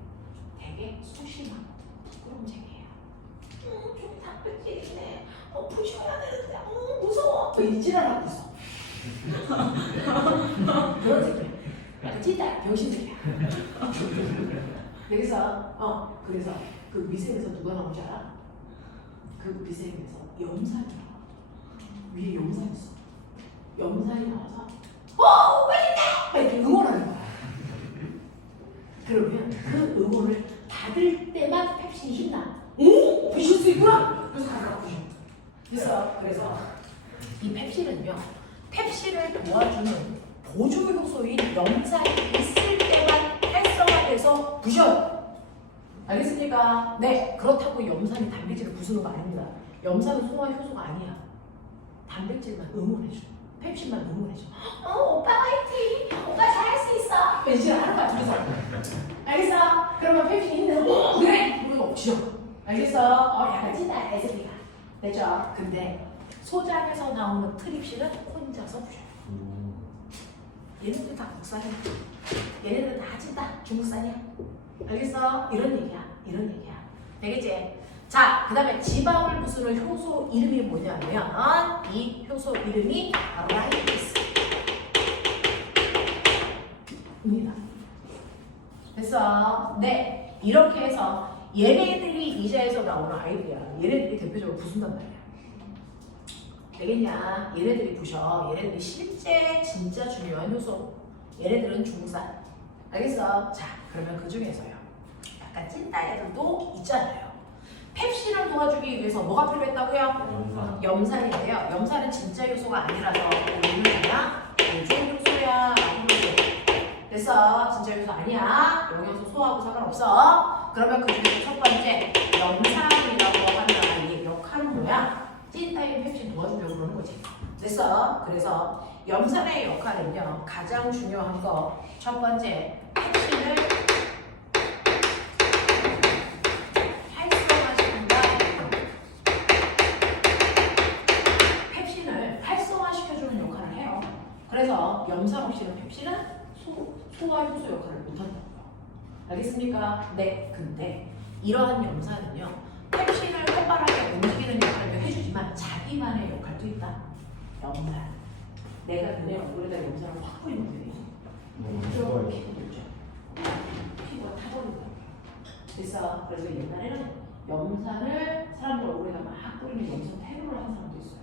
되게 소심하고 부끄럼쟁이에요. 좀 단백질 있네. 부셔야 되는데, 무서워. 이 지랄하고 있어. 그런 새끼야. 약간 찐따 병신 새끼야. 그래서 그 위생에서 누가 나오지 알아? 그 위생에서 염산이 나와. 위에 염산이 있어. 염산이 나와서 맛있네! 이렇게 응원하는 거야. 그러면 그 응원을 받을 때만 펩신이 힘나. 오! 부실 수 있구나! 그래서 가서 부셔. 그래서 이 펩신은요, 펩신을 도와주는 보조 효소인 염산이 있을 때만 활성화돼서 부셔요. 알겠습니까? 네, 그렇다고 염산이 단백질을 부수는 거 아닙니다. 염산은 소화 효소가 아니야. 단백질만 응원해줘. 펩신만 응원해줘. 오빠 화이팅! 오빠 잘할 수 있어! 왠지 하는 거야, 둘이서. 알겠어? 그러면 펩신이 힘내서 그래! 우리가 부셔. 알겠어? 약간 찐다, 애새끼가. 됐죠? 근데 소장에서 나오는 트립신은 혼자서 부셔요. 얘네들 다 국산이야. 얘네들 다 찐다, 중국산이야. 알겠어? 이런 얘기야. 되겠지? 자, 그 다음에 지방을 부수는 효소 이름이 뭐냐면 이 효소 이름이 라이티스입니다. 됐어? 네. 이렇게 해서 얘네들이 이자에서 나오는 아이들이야. 얘네들이 대표적으로 부순단 말이야. 되겠냐? 얘네들이 부셔. 얘네들이 실제 진짜 중요한 효소. 얘네들은 중국산. 알겠어? 자, 그러면 그 중에서요, 약간 찐따 애들도 있잖아요. 펩신을 도와주기 위해서 뭐가 필요했다고요? 염산인데요. 염산은 진짜 효소가 아니라서 뭐냐? 보조 효소야. 됐어? 진짜 효소 아니야. 영양소 소화하고 상관없어. 그러면 그 중에서 첫 번째 염산이라고 하는 이 역할은 뭐야? 찐따인 펩신 도와주려고 그러는 거지. 됐어? 그래서 염산의 역할은요, 가장 중요한 거 첫 번째, 펩신을 활성화시킨다. 펩신을 활성화시켜주는 역할을 해요. 그래서 염산 없이는 펩신은 소화 효소 역할을 못한다고요. 알겠습니까? 네. 근데 이러한 염산은요, 펩신을 활발하게 움직이는 역할도 해주지만 자기만의 역할도 있다. 염산. 내가 너네 얼굴에다 염산을 확 뿌리면 되지. 이쪽으로 피부 돌죠. 피부가 타버린 거야. 그래서 옛날에는 염산을 사람들 얼굴에다 막 뿌리면 염산 테러를 하는 사람도 있어요.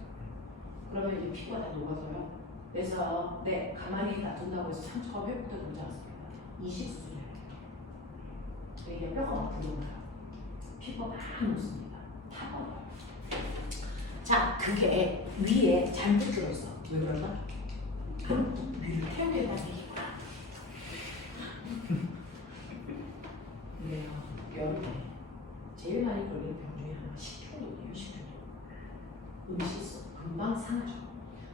그러면 이제 피부가 다 녹아서요. 그래서 네, 가만히 놔둔다고 해서 상처가 회복도 되지 않습니다. 이식 수준이에요. 이게 뼈가 막 들어오나요? 피부가 막 녹습니다. 타버려요. 자, 그게 위에 잔뜩 들어있어. 왜 그럴까? 위를 태우게 하는 얘기구나. 그래요. 여름에 제일 많이 걸리는 병 중에 하나가 식중독이에요. 식중독. 음식 속 금방 상하죠.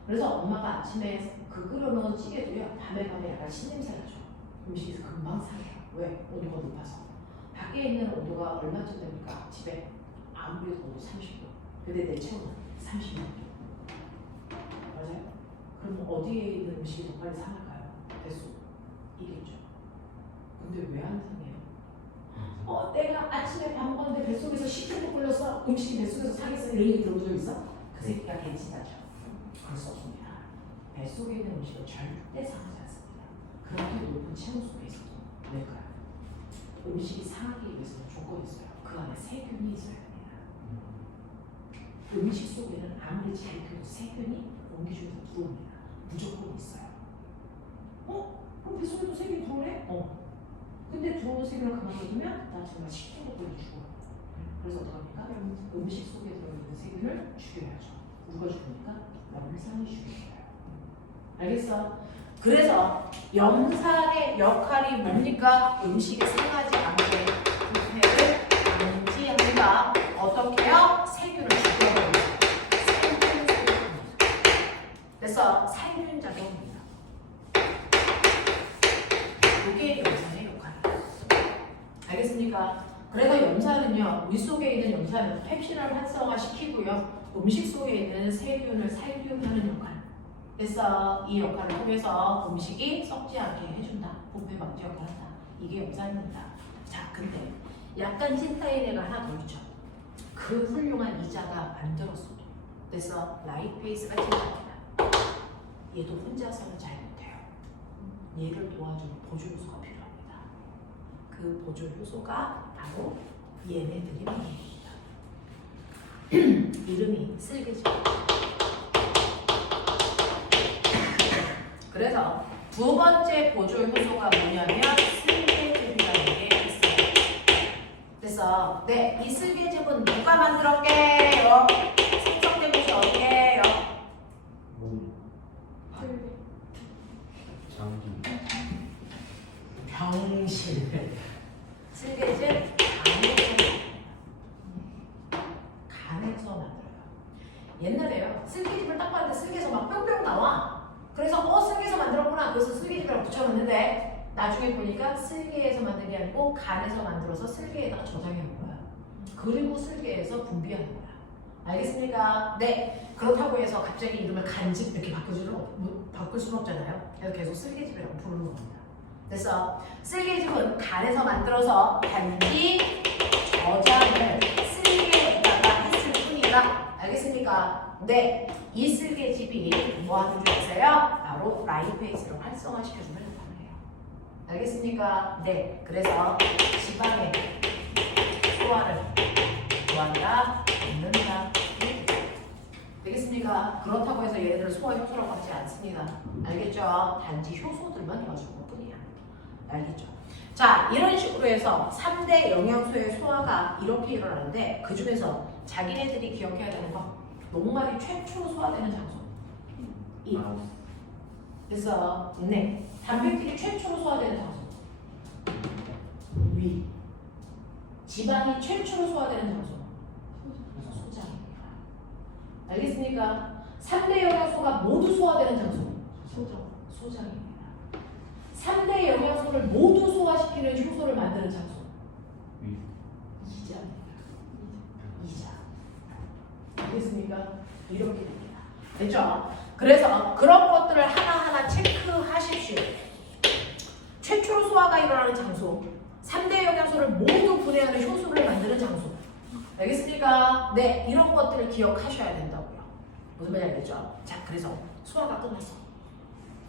그래서 엄마가 아침에 그 끓여놓은 찌개도요, 밤에 약간 신냄새 나죠. 음식에서 금방 상해요. 왜? 온도가 높아서. 밖에 있는 온도가 얼마쯤 됩니까? 집에 아무리 더워도 30도. 근데 내 체온은 36도. 맞아요? 그럼 어디에 있는 음식이 더 빨리 상할까요? 뱃속. 이겠죠. 근데 왜 안 상해요? 내가 아침에 밥 먹었는데 뱃속에서 식중독 걸렸어. 음식이 뱃속에서 상했어. 이런 얘기 들어본 적 있어? 그 새끼가 괜찮아죠. 그럴 수 없습니다. 뱃속에 있는 음식은 절대 상하지 않습니다. 그렇게 높은 체온 속에 있어도. 왜일까요? 음식이 상하기 위해서는 조건이 있어요. 그 안에 세균이 있어야 됩니다. 음식 속에는 아무리 잘 켜도 세균이 공기 중에서 들어옵니다. 무조건 있어요. 그럼 뱃속에도 세균이 들어오네? 근데 들어온 세균을 가만히 두면 나 정말 식중독 걸려 죽어요. 그래서 어떡합니까? 음식 속에 들어있는 세균을 죽여야죠. 누가 죽입니까? 염산이 죽여요. 알겠어? 그래서 염산의 역할이 뭡니까? 음식이 상하지 않게 부패를 방지합니다. 어떻게요? 세균을 죽여버립니다. 속에 있는 염산은 펩신을 활성화시키고요. 음식 속에 있는 세균을 살균하는 역할. 그래서 이 역할을 통해서 음식이 썩지 않게 해준다. 부패 방지 역할을 한다. 이게 염산입니다. 자, 근데 약간 찐따인 애가 하나 더 있죠. 그 훌륭한 이자가 만들었어도 그래서 라이페이스가 찐따입니다. 얘도 혼자서는 잘 못해요. 얘를 도와주는 보조 요소가 필요합니다. 그 보조 요소가 바로 얘네들입니다. 이름이 쓸개질. 그래서 두 번째 보조 요소가 뭐냐면 쓸개즙이라는 게 있어요. 그래서 네, 이 쓸개즙은 누가 만들었게요? 생성된 곳이 어디예요? 몸. 장기. 병실. 쓸개즙 간에서 만들어요. 옛날에요. 쓸개즙을 딱 봤는데 쓸개에서 막 뿅뿅 나와. 그래서 쓸개에서 만들었구나. 그래서 쓸개즙이라고 붙여놨는데 나중에 보니까 쓸개에서 만든 게 아니고 간에서 만들어서 쓸개에다가 저장해 놓은 거야. 그리고 쓸개에서 분비하는 거야. 알겠습니까? 네. 그렇다고 해서 갑자기 이름을 간즙 이렇게 바꿀 수는 없잖아요. 그래서 계속 쓸개즙이라고 부르는 겁니다. 그래서 쓸개즙은 간에서 만들어서 단지 저장을 쓸개에다가 했을 뿐이다. 알겠습니까? 네. 이 쓸개즙이 뭐 하는 줄 아세요? 바로 라이페이스를 활성화시켜주는 역할을 해요. 알겠습니까? 네. 그래서 지방의 소화를 도와준다, 돕는다. 되겠습니까? 그렇다고 해서 얘네들 소화 효소라고 하지 않습니다. 알겠죠? 단지 효소들만 도와주는 것 뿐이야. 알겠죠? 자, 이런 식으로 해서 3대 영양소의 소화가 이렇게 일어나는데 그 중에서 자기네들이 기억해야 되는 거 녹말이 최초로 소화되는 장소. 이. 그래서 네, 단백질이 최초로 소화되는 장소. 위. 지방이 최초로 소화되는 장소. 소장입니다. 알겠습니까? 3대 영양소가 모두 소화되는 장소. 소장입니다. 3대 영양소를 모두 소화시키는 효소를 만드는 장소. 이자입니다. 이자. 알겠습니까? 이렇게 됩니다. 됐죠? 그래서 그런 것들을 하나하나 체크하십시오. 최초로 소화가 일어나는 장소, 3대 영양소를 모두 분해하는 효소를 만드는 장소. 알겠습니까? 네, 이런 것들을 기억하셔야 된다고요. 무슨 말인지 알겠죠? 자, 그래서 소화가 끝났어.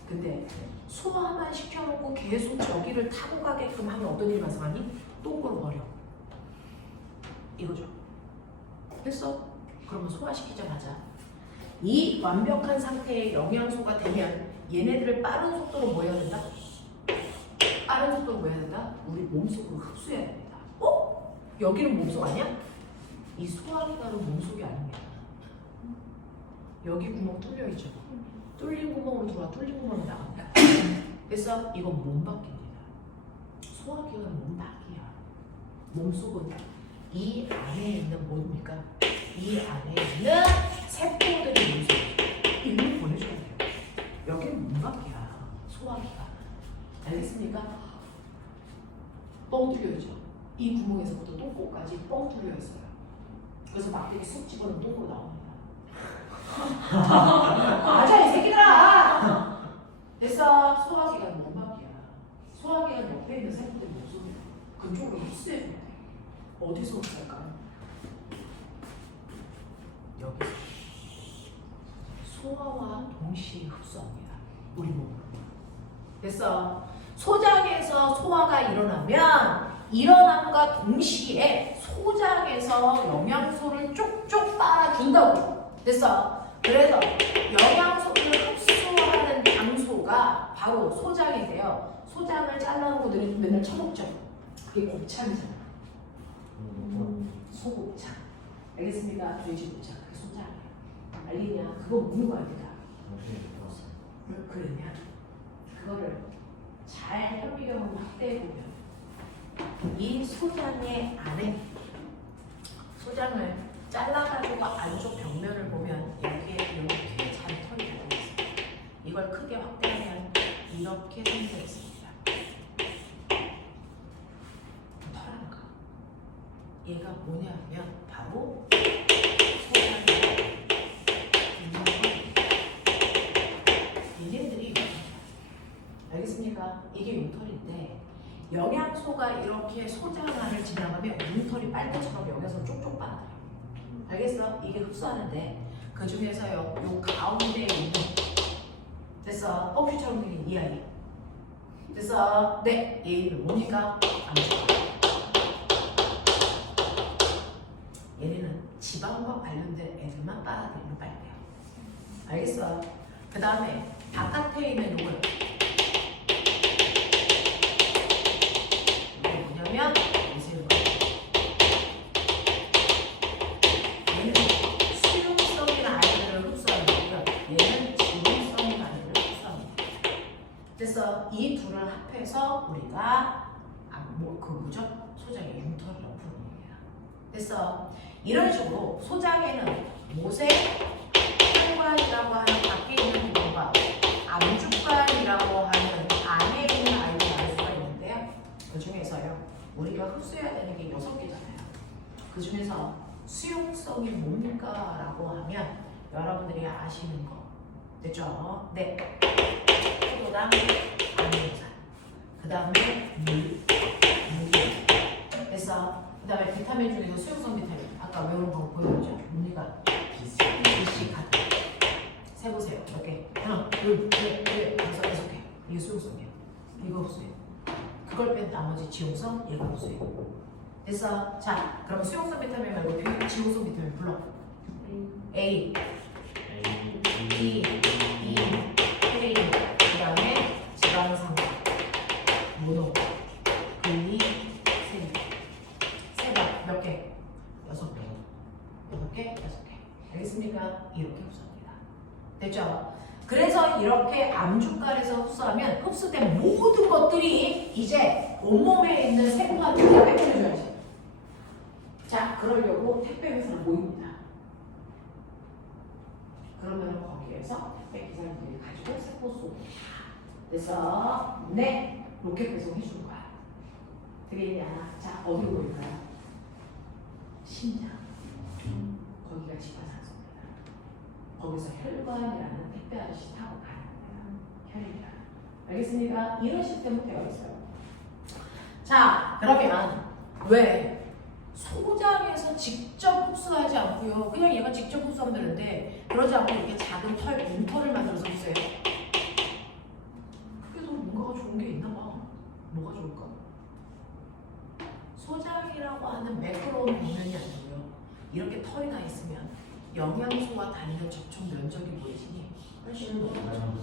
근데 소화만 시켜놓고 계속 저기를 타고 가게끔 하면 어떤 일이 발생하니? 똥으로 버려. 이거죠. 됐어? 그러면 소화시키자마자 이 완벽한 상태의 영양소가 되면 얘네들을 빠른 속도로 뭐 해야 된다? 빠른 속도로 뭐 해야 된다? 우리 몸속으로 흡수해야 됩니다. 여기는 몸속 아니야? 이 소화기관은 몸속이 아닙니다. 여기 구멍 뚫려있죠? 뚫린 구멍으로 들어와 뚫린 구멍으로 나갑니다. 그래서 이건 몸 밖입니다. 소화기관은 몸 밖이야. 몸속은 이 안에 있는 뭡니까? 이 안에 있는 세포들이 몸속에 일을 보내줘야 돼요. 여기는 몸 밖이야. 소화기관. 알겠습니까? 뻥 뚫려있죠? 이 구멍에서부터 똥꼬까지 뻥 뚫려있어요. 그래서 막대기 쑥 집어넣으면 똥으로 나옵니다. 맞아, 이 새끼들아! 됐어. 소화기관 몸 밖이야. 소화기관 옆에 있는 세포들이 몸속이야. 그쪽으로 흡수해줘야 돼. 어디서 흡수할까요? 여기서. 소화와 동시에 흡수합니다. 우리 몸으로. 그래서 소장에서 소화가 일어나면 일어남과 동시에 소장에서 영양소를 쪽쪽 빨아준다고. 됐어. 그래서 영양소를 흡수하는 장소가 바로 소장인데요. 소장을 잘라놓고 맨날 쳐먹죠. 그게 곱창이잖아. 소곱창. 알겠습니까? 돼지곱창. 그게 소장이야. 알겠냐? 그거 먹는 거야, 네가. 그러냐? 그거를 잘 현미경으로 확대해보면 이 소장의 안에 소장을 잘라가지고 안쪽 벽면을 보면 여기에 이렇게 잔털이 달려있어요. 이걸 크게 확대하면 이렇게 생겨있습니다. 털 하나가 얘가 뭐냐 하면 바로 소장이 얘네들이 알겠습니까? 이게 융털인데 영양소가 이렇게 소장 안을 지나가면 융털이 빨대처럼 여기서 쪽쪽 빨아들여. 알겠어? 이게 흡수하는데 그 중에서요 요 가운데에 있는 됐어? 껍질처럼 생긴 이 아이 됐어? 네, 얘 이름 뭡니까? 암초. 얘네는 지방과 관련된 애들만 빨아들이는 빨대야. 알겠어? 그 다음에 바깥에 있는 요걸 이게 뭐냐면 보세요. 얘는 수용성인 아이들을 흡수하는 거고요. 얘는 지용성인 아이들을 흡수하는 거예요. 그래서 이 둘을 합해서 우리가 소장의 융털이라고 부르는 겁니다. 그래서 이런 식으로 소장에는 모세, 혈관이라고 하는 밖에 있는 부분과 암주관이라고 하는 안에 있는 아이를 알 수가 있는데요. 그 중에서요 우리가 흡수해야 되는 게 6개잖아요. 그 중에서 수용성이 뭡니까? 라고 하면 여러분들이 아시는 거 됐죠? 네. 포도당, 아미노산. 그 다음에 물. 됐어. 그 다음에 비타민 중에서 수용성 비타민. 아까 외우는 거 보여줬죠? 뭡니까? BC 카드. 세보세요. 몇 개? 하나, 둘, 셋, 넷, 다섯, 6개. 이게 수용성이에요. 이거 흡수해요. 그걸 뺀 나머지 지용성, 얘가 흡수해요. 됐어. 자, 그러면 수용성 비타민 말고 지용성 비타민 불러. A, B, E, K. 그 다음에 지방산, 모노, 글리, 세박 몇 개? 6개. 6개? 6개. 알겠습니까? 이렇게 흡수합니다. 됐죠? 그래서 이렇게 암주간에서 흡수하면 흡수된 모든 것들이 이제 온몸에 있는 세포한테 다 빼내줘야지. 자, 그러려고 택배 회사를 모입니다. 그러면 거기에서 택배 기사님들이 가지고 세포 쏘고 그래서 네 로켓 배송 해주는 거야. 되겠냐? 자, 어디로 보일까요? 심장. 거기가 지방산소입니다. 거기서 혈관이라는 택배 아저씨 타고 가는 거예요. 혈이다. 알겠습니까? 이런 시스템은 되어 있어요. 자, 그러면 왜 소장에서 직접 흡수하지 않고요. 그냥 얘가 직접 흡수하면 되는데 그러지 않고 이렇게 작은 털, 뭉털을 만들어서 흡수해요. 그게 더 뭔가가 좋은 게 있나 봐. 뭐가 좋을까? 소장이라고 하는 매끄러운 벽면이 아니고요. 이렇게 털이 나 있으면 영양소와 단위의 접촉 면적이 보이지니 훨씬 높아요.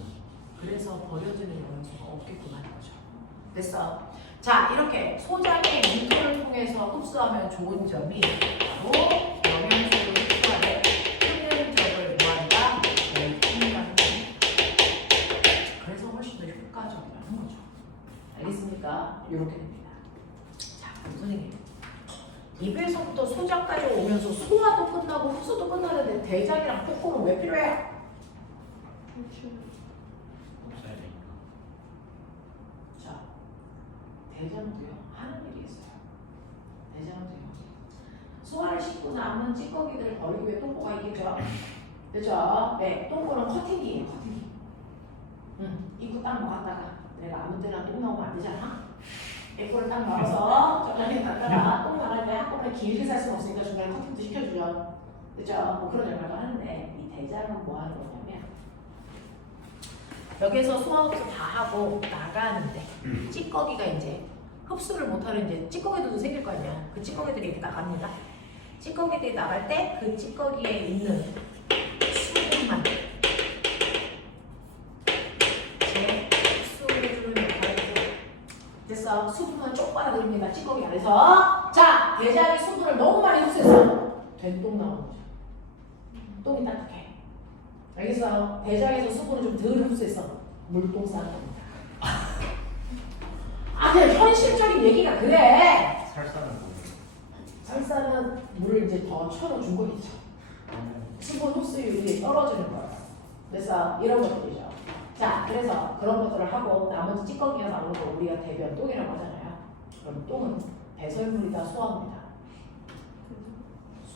그래서 버려지는 영양소가 없겠구만 거죠. 됐어. 자, 이렇게 소장의 융털을 통해서 흡수하면 좋은 점이 바로 영양소를 흡수하는 흡연적을 무한다. 그래서 훨씬 더 효과적이라는 거죠. 알겠습니까? 이렇게 됩니다. 자, 그럼 선생님. 입에서부터 소장까지 오면서 소화도 끝나고 흡수도 끝나는데 대장이랑 콧구멍은 왜 필요해요? 없어야 되니까. 자, 대장도요 하는 일이 있어요. 대장도요 소화를 씻고 남은 찌꺼기들을 버리기 위해 똥꼬가 있겠죠. 그죠? 네, 똥꼬는 커팅기예요. 커팅기. 입구 딱 막았다가 내가 아무 때나 똥 나오면 안 되잖아. 입구를 딱 막아서 적당히 닦다가 똥 나갈 때 한꺼번에 길게 살 수는 없으니까 중간에 커팅도 시켜주죠. 그죠? 뭐 그런 역할도 하는데 이 대장은 뭐 하는 거냐면 여기에서 소화 흡수 다 하고 나가는데 찌꺼기가 이제 흡수를 못하는 이제 찌꺼기들도 생길 거 아니야. 그 찌꺼기들이 이렇게 나갑니다. 찌꺼기들이 나갈 때 그 찌꺼기에 있는 수분만 제 흡수해주는 역할을 해요. 됐어. 수분만 쪽 빨아들입니다. 찌꺼기 안에서. 자, 대장이 수분을 너무 많이 흡수해서 된똥 나오는 거죠. 똥이 딱딱해. 알겠어? 대장에서 수분을 좀 덜 흡수해서 물똥 싸는 겁니다. 아, 그냥 현실적인 얘기가 그래. 살사는 뭐예요? 설사는 물을 이제 더 채워준 거겠죠. 수분 흡수율이 떨어지는 거예요. 그래서 이런 것들이죠. 자, 그래서 그런 것들을 하고 나머지 찌꺼기가 나오는 거 우리가 대변 똥이라고 하잖아요. 그럼 똥은 배설물이다 소화합니다.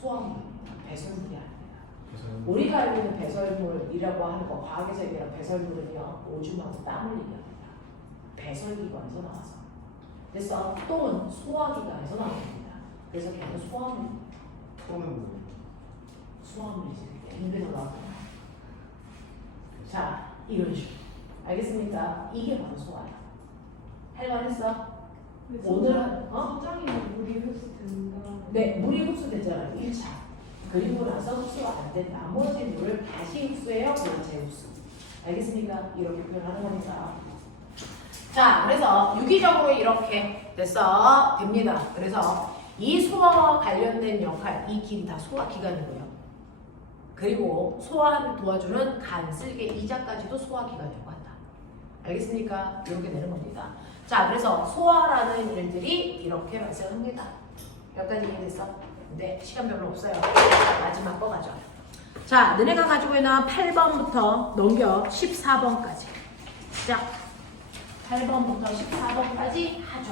소화물입니다. 배설물이 아닙니다. 그래서 우리가 알고 있는 배설물이라고 하는 거, 과학에서 얘기하는 배설물은요, 오줌하고 땀을 얘기합니다. 배설기관에서 나와서. 그래서 똥은 소화기관에서 나옵니다. 그래서 걔는 소화물입니다. 토는 뭐? 소화물이지. 입에서 나왔구나. 자, 이런 식으로. 알겠습니까? 이게 바로 소화야. 할만했어? 오늘은, 소장이면 물이 흡수된다. 네, 물이 흡수되잖아요. 1차. 그리고 나서 흡수가 안 된 나머지 물을 다시 흡수해요. 그건 재흡수. 알겠습니까? 이렇게 표현하는 겁니다. 자, 그래서 유기적으로 이렇게 됐어. 됩니다. 그래서 이 소화와 관련된 역할, 이 길이 다 소화기관이고요. 그리고 소화를 도와주는 간, 쓸개, 이자까지도 소화기관이라고 한다. 알겠습니까? 이렇게 되는 겁니다. 자, 그래서 소화라는 일들이 이렇게 발생합니다. 여기까지 이해됐어? 네, 시간 별로 없어요. 마지막 거 가죠. 자, 너네가 가지고 있는 8번부터 넘겨 14번까지. 시작. 8번부터 14번까지 하죠.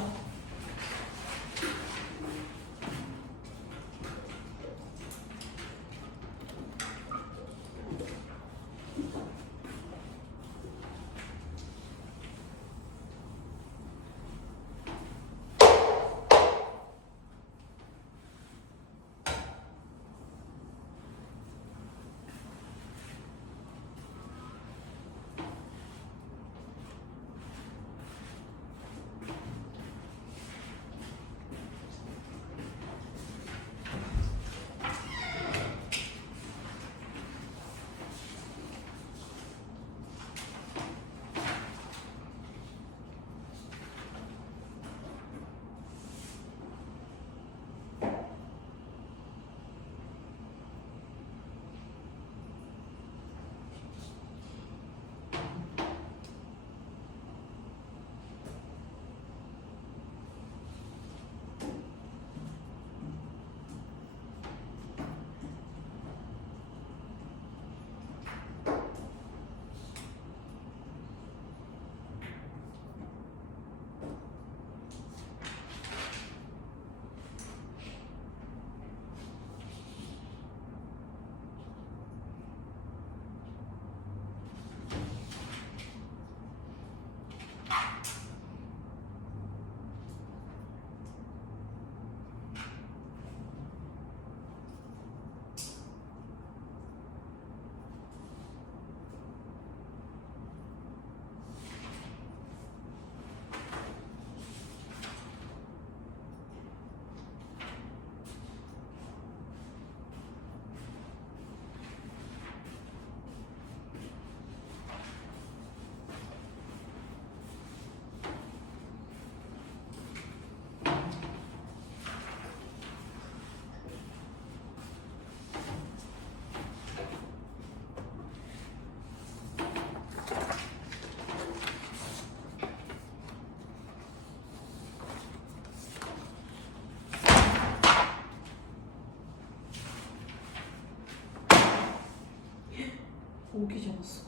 오기 적었어.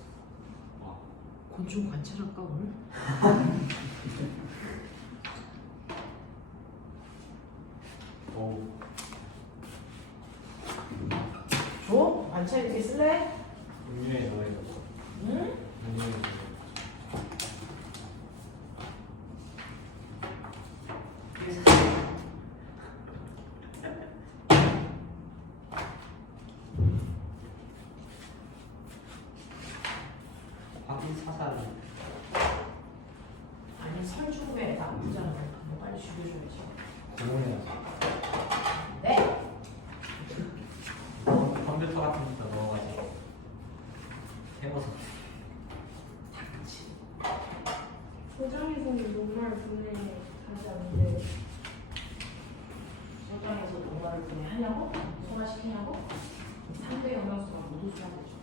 곤충 관찰할까 오늘? 줘? 관찰 이렇게 쓸래? 음료에 넣어야 돼. 응? 음료에 넣어야 확인 사살. 아니 설주구에 나 아프잖아. 너 빨리 죽여줘야지. 공원에 네? 컴퓨터 같은 데다 넣어가지고 해봐서. 닥치. 소장에서는 녹말 분해하지 않는데 소장에서 농가를 분해하냐고? 소화시키냐고? 3대 영양소가 모두 소화되죠.